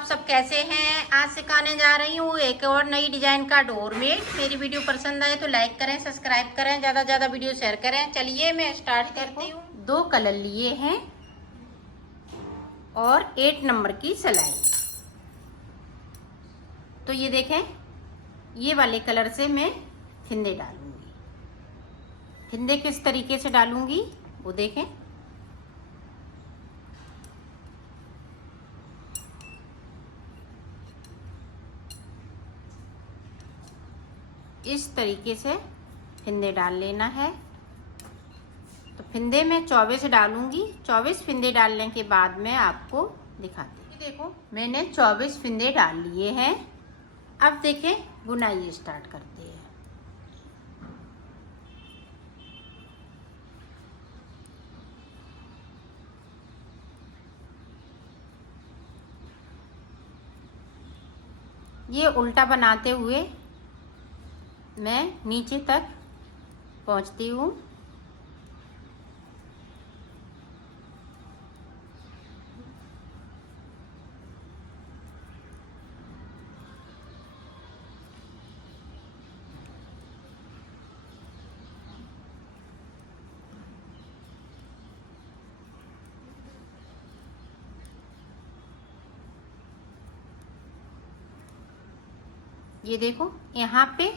आप सब कैसे हैं। आज सिखाने जा रही हूँ एक और नई डिजाइन का डोरमेट। मेरी वीडियो पसंद आए तो लाइक करें, सब्सक्राइब करें, ज़्यादा से ज़्यादा वीडियो शेयर करें। चलिए मैं स्टार्ट करती हूँ। 2 कलर लिए हैं और 8 नंबर की सिलाई। तो ये देखें, ये वाले कलर से मैं फिंदे डालूंगी। फिंदे किस तरीके से डालूंगी वो देखें। इस तरीके से फिंदे डाल लेना है। तो फिंदे में 24 डालूंगी। 24 फिंदे डालने के बाद मैं आपको दिखाती हूँ। देखो मैंने 24 फिंदे डाल लिए हैं। अब देखें बुनाई स्टार्ट करते हैं। ये उल्टा बनाते हुए मैं नीचे तक पहुंचती हूँ। ये देखो यहाँ पे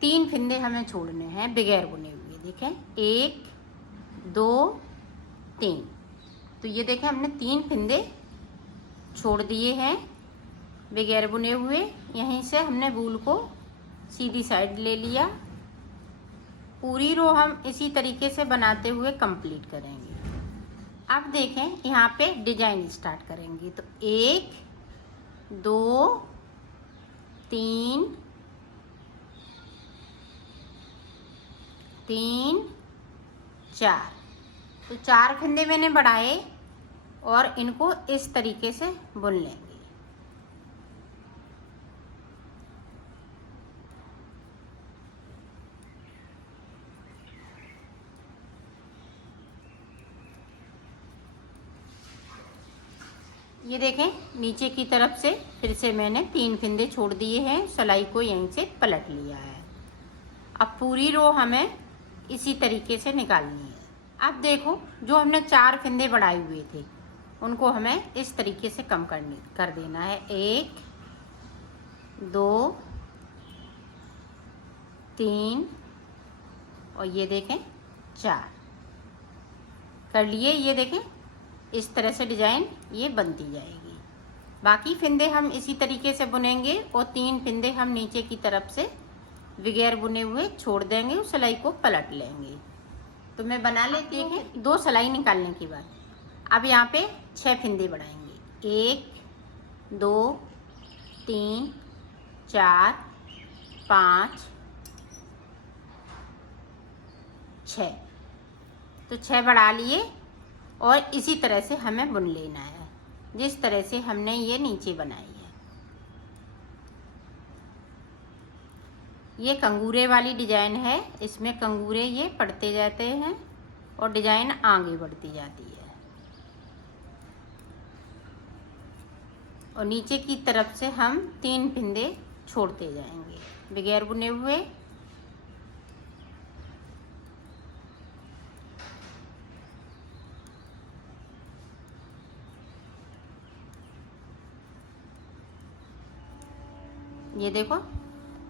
3 फिंदे हमें छोड़ने हैं बगैर बुने हुए। देखें 1 2 3। तो ये देखें हमने 3 फिंदे छोड़ दिए हैं बगैर बुने हुए। यहीं से हमने वूल को सीधी साइड ले लिया। पूरी रो हम इसी तरीके से बनाते हुए कंप्लीट करेंगे। अब देखें यहाँ पे डिजाइन स्टार्ट करेंगे। तो 1 2 3 4। तो 4 फंदे मैंने बढ़ाए और इनको इस तरीके से बुन लेंगे। ये देखें नीचे की तरफ से फिर से मैंने 3 फंदे छोड़ दिए हैं। सिलाई को यहीं से पलट लिया है। अब पूरी रो हमें इसी तरीके से निकालनी है। अब देखो जो हमने 4 फंदे बढ़ाए हुए थे उनको हमें इस तरीके से कम कर देना है। 1 2 3 और ये देखें 4 कर लिए। ये देखें इस तरह से डिजाइन ये बनती जाएगी। बाकी फिंदे हम इसी तरीके से बुनेंगे और 3 फिंदे हम नीचे की तरफ से बगैर बुने हुए छोड़ देंगे। उस सिलाई को पलट लेंगे। तो मैं बना लेती हूँ। 2 सिलाई निकालने के बाद अब यहाँ पे 6 फिंदे बढ़ाएंगे। 1 2 3 4 5 6। तो 6 बढ़ा लिए और इसी तरह से हमें बुन लेना है जिस तरह से हमने ये नीचे बनाई है। ये कंगूरे वाली डिजाइन है। इसमें कंगूरे ये पड़ते जाते हैं और डिजाइन आगे बढ़ती जाती है। और नीचे की तरफ से हम 3 फिंदे छोड़ते जाएंगे बगैर बुने हुए। ये देखो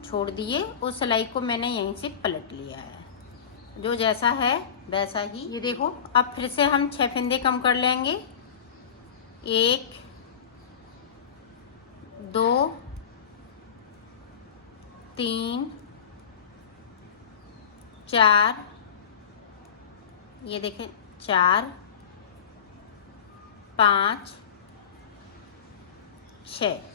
छोड़ दिए। उस सिलाई को मैंने यहीं से पलट लिया है। जो जैसा है वैसा ही। ये देखो अब फिर से हम 6 फिंदे कम कर लेंगे। 1 2 3 4 ये देखें 4 5 6।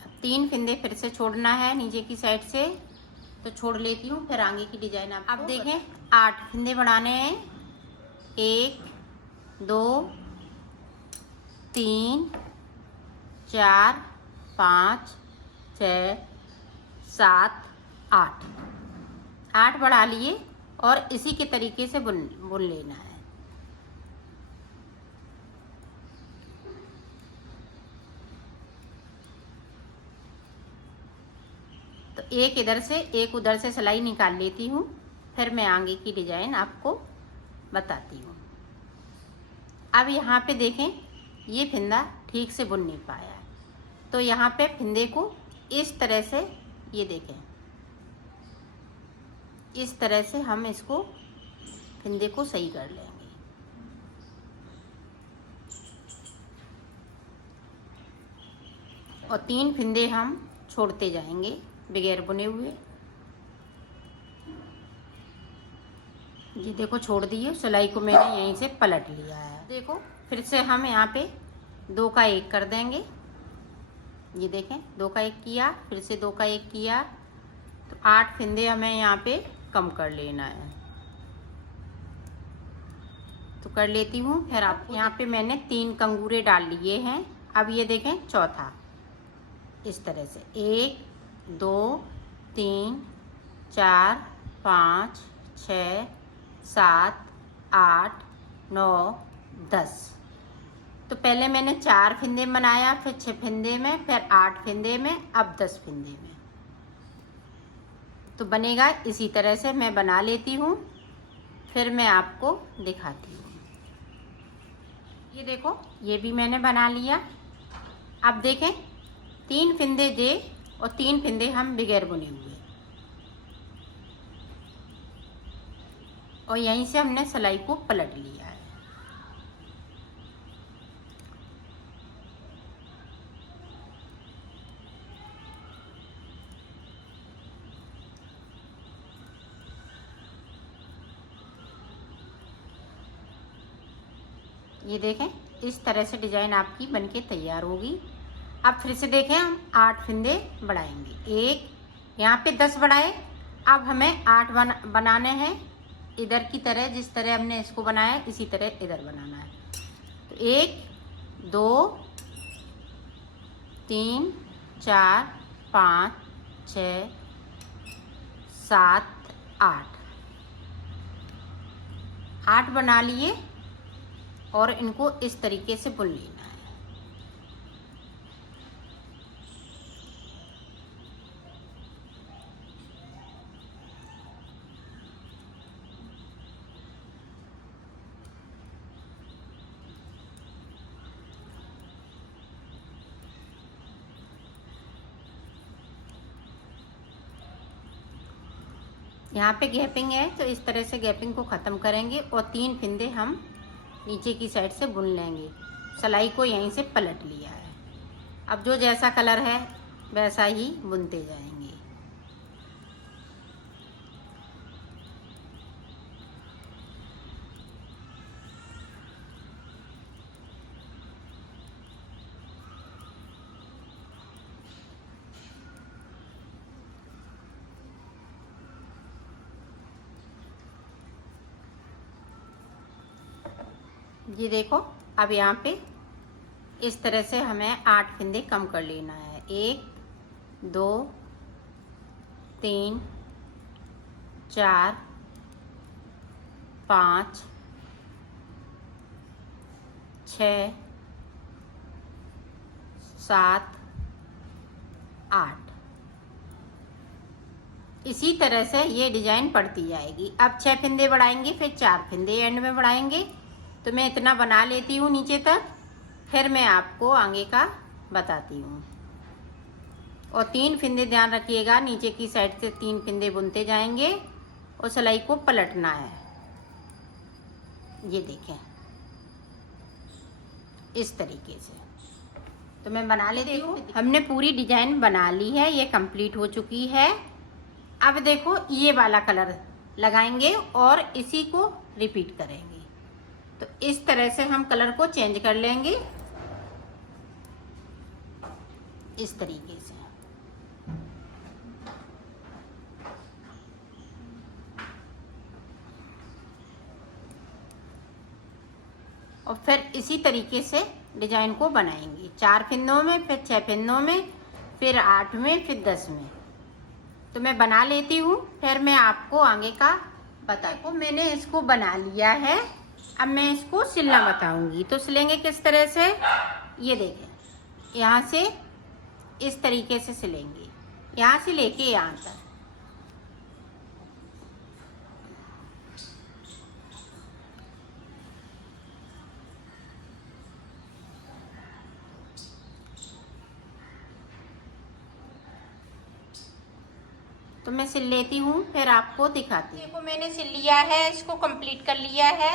अब 3 फिंदे फिर से छोड़ना है नीचे की साइड से। तो छोड़ लेती हूँ फिर आगे की डिजाइन आप अब देखें 8 फिंदे बढ़ाने हैं। 1 2 3 4 5 6 7 8। 8 बढ़ा लिए और इसी के तरीके से बुन लेना है। तो एक इधर से एक उधर से सिलाई निकाल लेती हूँ, फिर मैं आगे की डिजाइन आपको बताती हूँ। अब यहाँ पे देखें, ये फिंदा ठीक से बुन नहीं पाया है, तो यहाँ पे फिंदे को इस तरह से, ये देखें, इस तरह से हम इसको फिंदे को सही कर लेंगे। और 3 फिंदे हम छोड़ते जाएंगे बगैर बुने हुए। ये देखो छोड़ दिए, सिलाई को मैंने यहीं से पलट लिया है। देखो फिर से हम यहाँ पे 2 का 1 कर देंगे। ये देखें 2 का 1 किया, फिर से 2 का 1 किया, तो 8 फिंदे हमें यहाँ पे कम कर लेना है। तो कर लेती हूँ। फिर आप यहाँ पे मैंने 3 कंगूरे डाल लिए हैं। अब ये देखें चौथा, इस तरह से 1 2 3 4 5 6 7 8 9 10। तो पहले मैंने 4 फिंदे बनाया, फिर 6 फिंदे में, फिर 8 फिंदे में, अब 10 फिंदे में। तो बनेगा इसी तरह से मैं बना लेती हूँ, फिर मैं आपको दिखाती हूँ। ये देखो ये भी मैंने बना लिया। अब देखें 3 फिंदे दे और 3 फिंदे हम बगैर बुने हुए, और यहीं से हमने सिलाई को पलट लिया है। ये देखें इस तरह से डिजाइन आपकी बनके तैयार होगी। अब फिर से देखें हम 8 फिंदे बढ़ाएंगे। 1 यहाँ पे 10 बढ़ाए, अब हमें 8 बनाने हैं इधर की तरह, जिस तरह हमने इसको बनाया इसी तरह इधर बनाना है। तो 1 2 3 4 5 6 7 8 बना लिए और इनको इस तरीके से बुन लेना है। यहाँ पे गैपिंग है, तो इस तरह से गैपिंग को ख़त्म करेंगे और 3 फिंदे हम नीचे की साइड से बुन लेंगे। सिलाई को यहीं से पलट लिया है। अब जो जैसा कलर है वैसा ही बुनते जाएंगे। ये देखो अब यहाँ पे इस तरह से हमें 8 फिंदे कम कर लेना है। 1 2 3 4 5 6 7 8। इसी तरह से ये डिजाइन पड़ती जाएगी। अब 6 फिंदे बढ़ाएंगे, फिर 4 फिंदे एंड में बढ़ाएंगे। तो मैं इतना बना लेती हूँ नीचे तक, फिर मैं आपको आगे का बताती हूँ। और 3 फिंदे ध्यान रखिएगा, नीचे की साइड से 3 फिंदे बुनते जाएंगे और सिलाई को पलटना है। ये देखें इस तरीके से। तो मैं बना लेती हूँ। हमने पूरी डिजाइन बना ली है, ये कंप्लीट हो चुकी है। अब देखो ये वाला कलर लगाएंगे और इसी को रिपीट करेंगे। तो इस तरह से हम कलर को चेंज कर लेंगे, इस तरीके से। और फिर इसी तरीके से डिजाइन को बनाएंगे। 4 फिंदों में, फिर 6 फिंदों में, फिर 8 में, फिर 10 में। तो मैं बना लेती हूँ, फिर मैं आपको आगे का बता। देखो मैंने इसको बना लिया है, अब मैं इसको सिलना बताऊंगी। तो सिलेंगे किस तरह से, ये देखें, यहाँ से इस तरीके से सिलेंगे, यहाँ से लेके यहाँ तक। तो मैं सिल लेती हूँ, फिर आपको दिखाती हूँ। देखो मैंने सिल लिया है, इसको कंप्लीट कर लिया है।